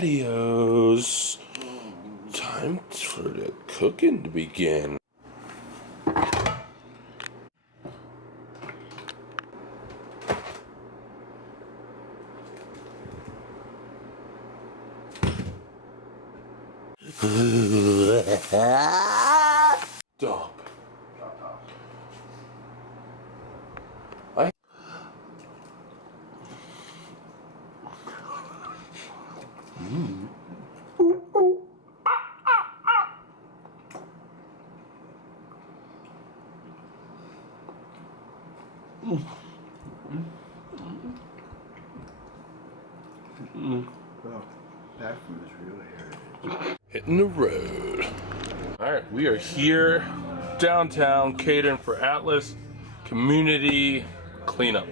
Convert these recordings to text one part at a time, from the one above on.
patios. Time for the cooking to begin. Stop. Well, that food is really heritage. Hitting the road. Alright, we are here downtown catering for Atlas Community Cleanup.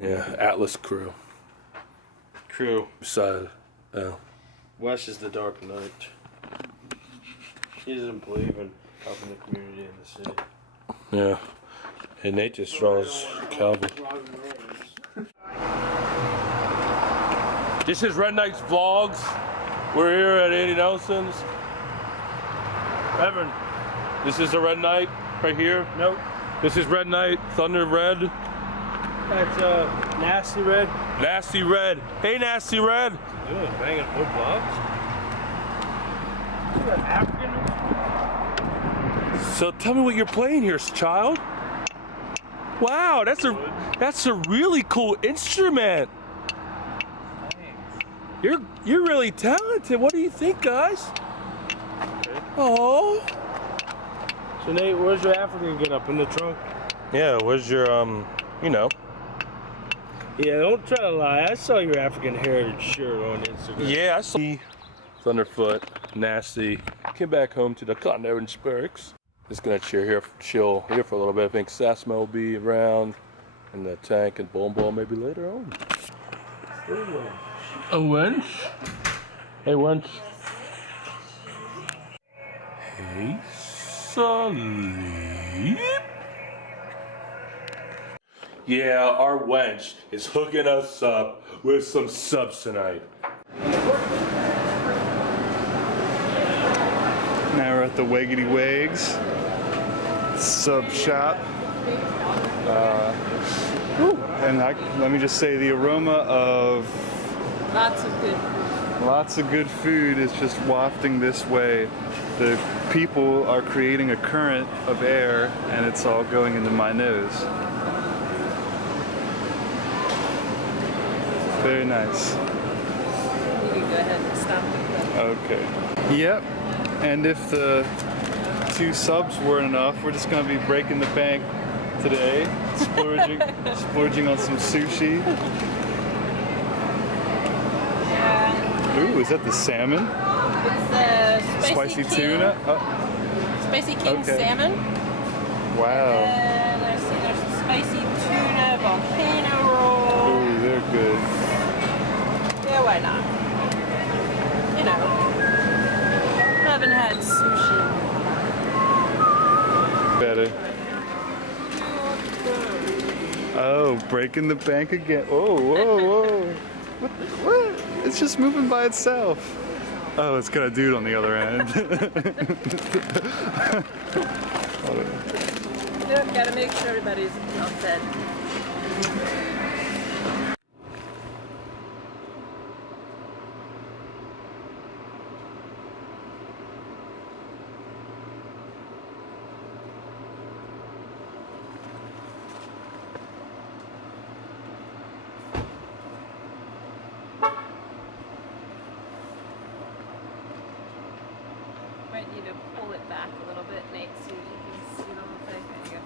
Yeah, Atlas crew. Beside, Wes is the Dark Knight. He doesn't believe in helping the community in the city. yeah. And Nate just draws Calvin. This is Red Knight's Vlogs. We're here at Andy Nelson's. Evan, this is the Red Knight right here. Nope. This is Red Knight, Thunder Red. That's Nasty Red. Nasty Red. Hey, Nasty Red. Doing banging wood blocks. You're African. So tell me what you're playing here, child. Wow, that's a really cool instrument. You're really talented. What do you think, guys? Oh. So Nate, where's your African get up in the trunk? Yeah, where's your you know? Yeah, don't try to lie. I saw your African heritage shirt on Instagram. Yeah, I saw Thunderfoot, Nasty. Came back home to the Condon Sparks. Just gonna chill here for a little bit. I think Sassmo will be around, and the tank and Ball maybe later on. A wench? Hey, wench. Hey, Sully. Yeah, our wench is hooking us up with some subs tonight. Now we're at the Waggity Wags sub shop. And let me just say, the aroma of lots of good food is just wafting this way. The people are creating a current of air, and it's all going into my nose. Very nice. You can go ahead and stop it. Okay. Yep. And if the 2 subs weren't enough, we're just gonna be breaking the bank today, splurging on some sushi. Yeah. Ooh, is that the salmon? It's the Spicy King, tuna? Oh, Spicy King okay. salmon. wow. And there's some spicy tuna volcano roll. Ooh, they're good. Yeah, why not? You know, I haven't had sushi. Better. Oh, breaking the bank again. Oh, whoa, whoa. What? It's just moving by itself. Oh, it's got a dude on the other end. Yep, gotta make sure everybody's well fed. Might need to pull it back a little bit, Nate, so you can see it on the thing. There you go.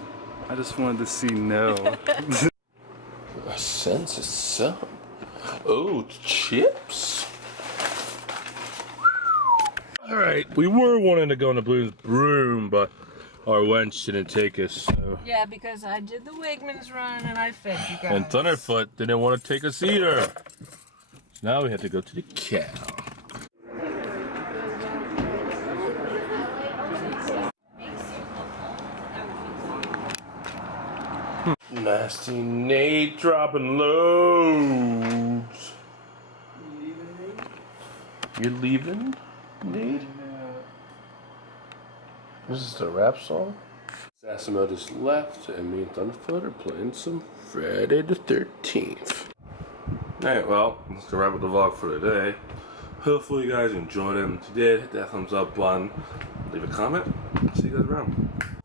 I just wanted to see no. I sense a sub. Oh, chips. All right, we were wanting to go in the blue room, but our wench didn't take us. So. Yeah, because I did the Wegmans run and I fed you guys. And Thunderfoot didn't want to take us either. So now we have to go to the cow. I see Nate dropping loads. You're leaving, Nate? This is the rap song. Sasimo just left, and me and Thunderfoot are playing some Friday the 13th. Alright, well, that's the wrap up the vlog for today. Hopefully you guys enjoyed it. If you did, hit that thumbs up button. Leave a comment. See you guys around.